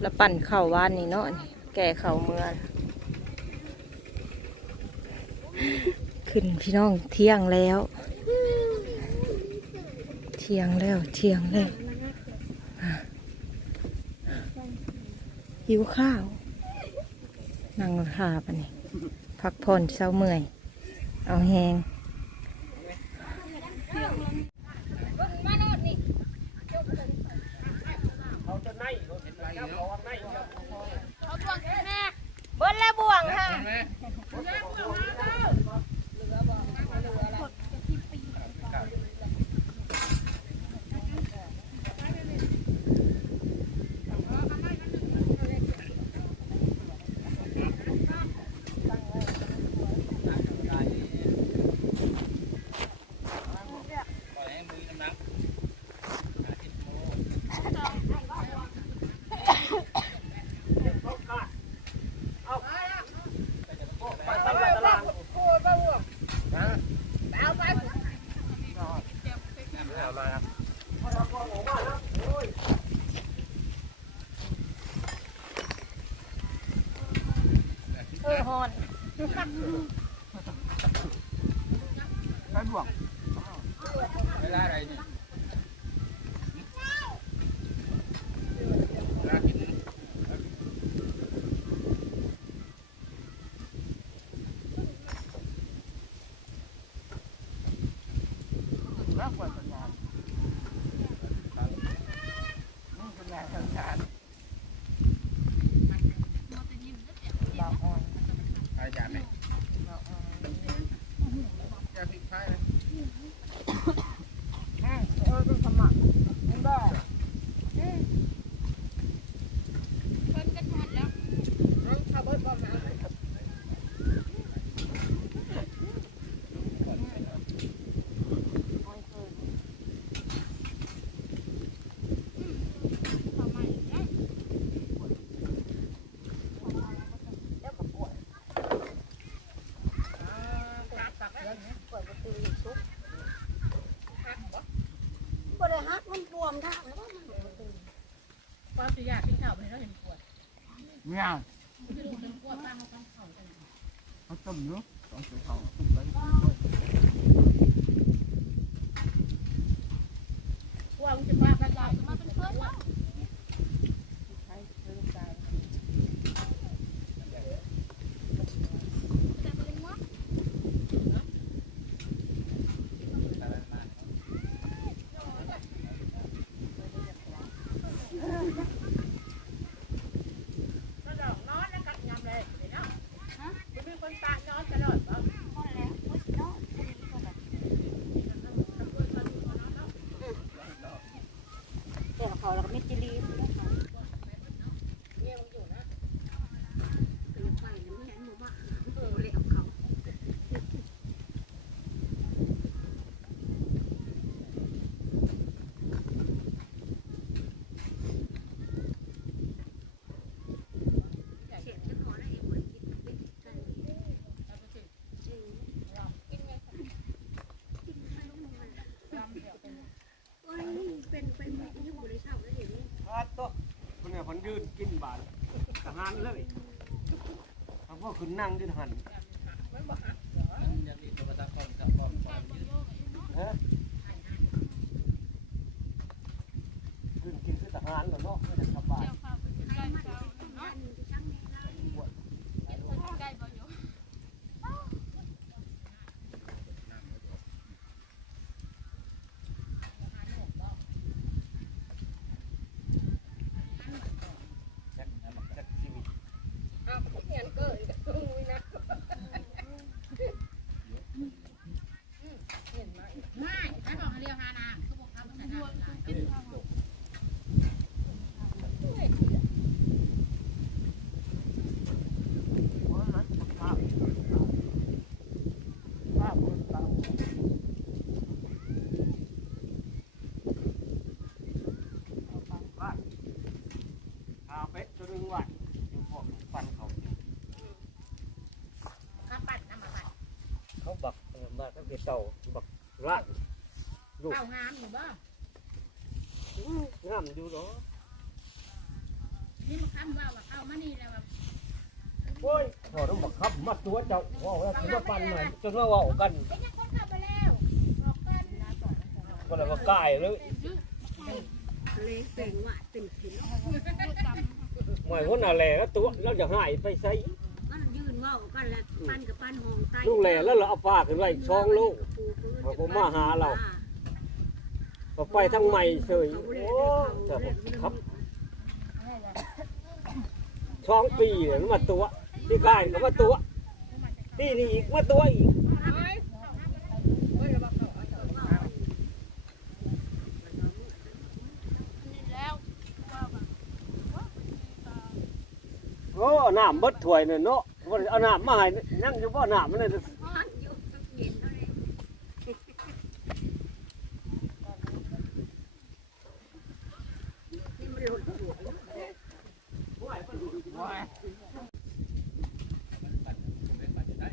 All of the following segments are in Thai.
แล้วปั่นเข่าว่านนี่เนาะนี่แก่เข่าเมื่อขึ้นพี่น้องเที่ยงแล้ว เที่ยงแล้วเที่ยงแล้วหิวข้าวนั่งราคาปะนี่พักผ่อนเช้าเมื่อย เอาแหง เบิ้ลแล้วบ่วงค่ะ เวลาอะไรนี่เวลากิน ใครจานไหนจะพริกไทยไหม บ่ได้ฮัก มันบวมทางแล้วมันความสุยากที่เข่าไปแล้วเห็นปวดเนี่ยที่ลูกเป็นปวดบ้างเขาต้องเข่ากันเขาต้มเนื้อสองเสือเขาต้มไป ว่ามึงจะบ้ากันได้มาเป็นเพื่อนแล้ว ก็ดอกนอนแล้วกัดยำเลยเนาะจะมีคนตานอนตลอดเนาะ แต่เขาแล้วก็ไม่จิรีบแล้วเขา เนี่ยมึงอยู่นะ เป็นไฟน้ำแข็งหมู่บ้านเออเลยเอาเขา โอ้ยเป็นไปไม่ยุ่งบริษัทแล้วเดี๋ยวนี้ พาโต๊ะคนเนี่ยคนยืนกินบาทท หานเลยทำพวกคุณนั่งยืนหันจะมีตันตะกอนก่อนฮะยืนกินคือทหารเหรอเนาะไม่ได้ทำบาทจักจักชีวิต อ้าวเห็นเกิดกับตุ้งนะเห็นไหมไม่ถ้าบอกเรียกฮานางคือบอกเขาต้องการ เพราะนั้นภาพภาพคนตาว่าหาเป็ดตัวนึงว่าอยู่พวกฟันเขา ข้าปั่นน้ำมาปั่น เขาบักเออ มาตั้งแต่เต่าบักร้านลูกข้าวงามอยู่บ้างงามอยู่เหรอนี่มาค้ำว่าว่าเข้ามานี่แล้วแบบโอ้ยพอต้องบังคับมัดตัวเจ้าว่าว่าถือว่าปันหน่อยจนว่าเว่ากันเป็นยังคนเข้ามาแล้วบอกกันนะก่อนก็เลยว่ากายเลยเลยแต่งว่าเป็นกินหมายว่าน่าแหล่แล้วตัวเราจะหายไปใส่มันยืนเว่ากันแล้วปั้นกับปั้นหองไตลูกแหล่แล้วเราเอาปากขึ้นไว้ช่องลูกผมมาหาเราพอไปทั้งใหม่เฉยโอ้จะครับช่องปีเนี่ยมันมาตัวที่กายก็มาตัวที่นี่อีกมาตัวอีกแล้วโอ้เอาน้ำเบดถ้วยเนี่ยเนาะว่า เอาหนามมาให้นั่งอยู่บ่หนามมันเลย อยู่เย็นเท่านั้นนี่มันหลุดหัว มันปั่นมันไม่ปั่นจะได้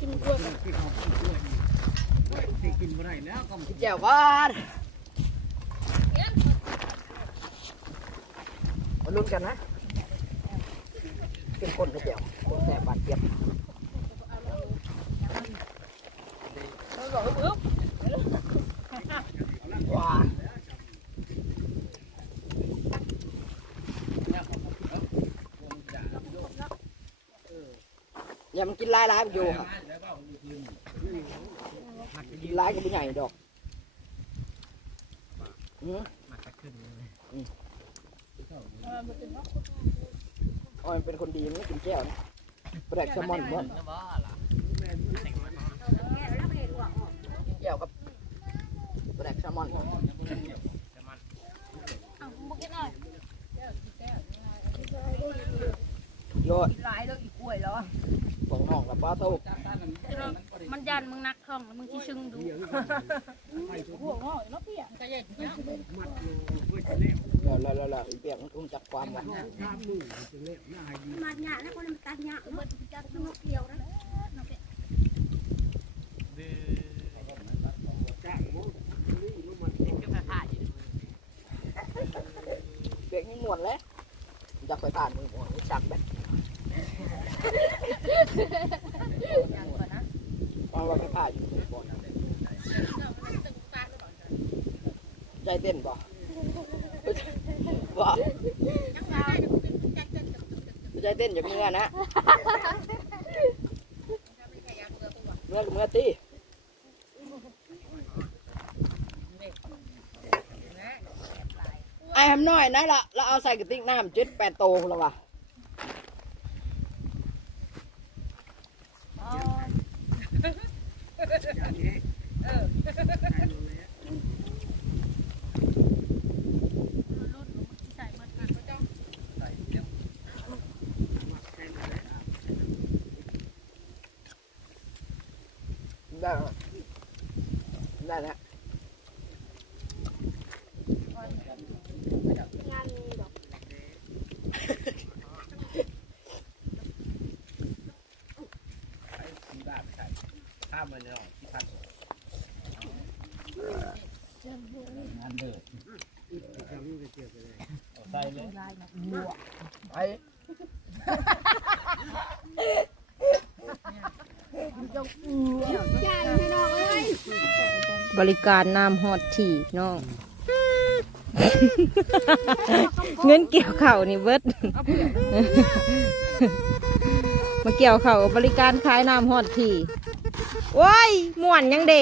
กินกล้วย ที่เขากินด้วย ที่กินบ่ได้แล้วก็แจ่วบ้านมาลุ้นกันนะเป็นคนกับแจ่วคนแสบบาดเจ็บว้าอย่ามันกินลายลายอยู่ครั บกินลายก็ไม่ใหญ่ดอกอืมอ๋อมันเป็นคนดีมันไม่กินแก้วนะแปลกแซลมอนมั้งแก้แล้วไม่เห็นว่าออก กินแก้วกับแปลกแซลมอน เอาบุกกันหน่อย ยอด หลายแล้วอีกกล้วยแล้ว ของน้องกับป้าเต้า มันยันมึงนักท่องแล้วมึงที่ ชึงดูหัวงอกเนาะเปียกก็ใหญ่เนาะแล้วแล้วแล้วแล้วอีเปียกมันคงจับความไว้มาหยาแล้วคนมันตัดหยาเนาะจัดนกเกี่ยวนะเปียกนี่มวนแล้วจับไปผ่านมือหัวมันชักแบบเอยู่มือก่อนใจเต้นบ่บ่ใจเต้นจากเมื่อนะเมื่อกับเมื่อตีไอ้ทำน้อยนะละเราเอาใส่กระติกน้ำเจ็ดแปดโตแล้ววะ ได้แล้วได้แล้วงานดอกที่บ้านใช่ข้ามมันหน่อยที่พันงานเดินเอาใส่เลยไอ้ ยายพี่น้องเอ้ย บริการน้ำฮอดถี่น้อง เงินเกี่ยวเข่าวนี่เบิดมาเกี่ยวเข่าวกับบริการขายน้ำฮอดถี่โว้ยม่วนยังเด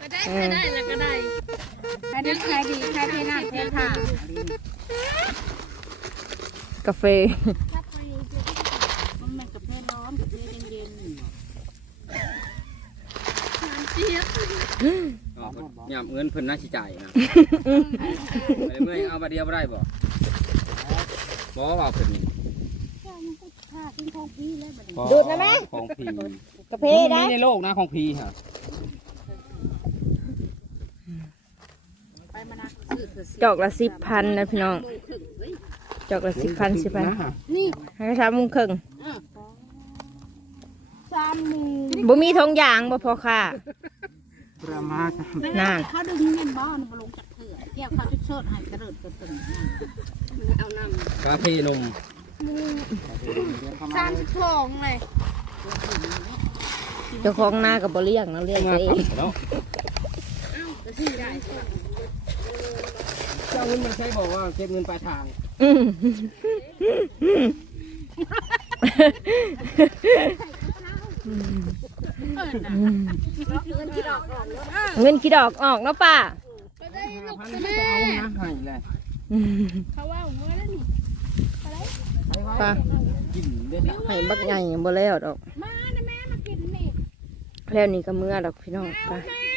ก็ได้ก็ได้แล้วก็ได้ใครดีใครดีใครเทน้ำเทท่ากาแฟ มันมันกับเพร้อนกับเพเย็น ยามเงินเพิ่นน่าสิจ่ายนะไปเมื่อยเอาบาเดียวบ่ได้บ่บ่ว่าเพิ่นนี่ๆข้ามันก็ท่ากินของพี่แล้วบัดนี้ดูดนะแม่ของพี่กระเพได้มีในโลกนะของพีฮะไปมานะซื้อเถอะสิจอกละสิบพันนะพี่น้องจอกละสิบพันสิบพันนี่ให้สามโมุงครึ่งสามหมูบ่มีทงยางบ่พอค่ะ ประมาณนั่นเขาดึงเงินบ้านมาลงจากเถื่อเกี่ยวเขาจะเชิดให้กระเดิดกระตึงเอานกาเทนมำสามสิบสองเลยเจ้าของหน้ากับบ่เลี้ยงเราเลี้ยงมาเอครับงเนาะจะซื้อได้เจ้าเงินมาใช้บอกว่าเก็บเงินปลายทางอืม เงินที่ดอกออกแล้วเงินกี่ดอกออกเนาะป้าห้าพันก็เอานะให้เลยอืมเขาว่าเมื่อนี่ป้ากินได้ละให้บักใหญ่บ่แล้วดอกมานะแม่มากินนี่แล้วนี่ก็เมื่อดอกพี่น้องป้าแม่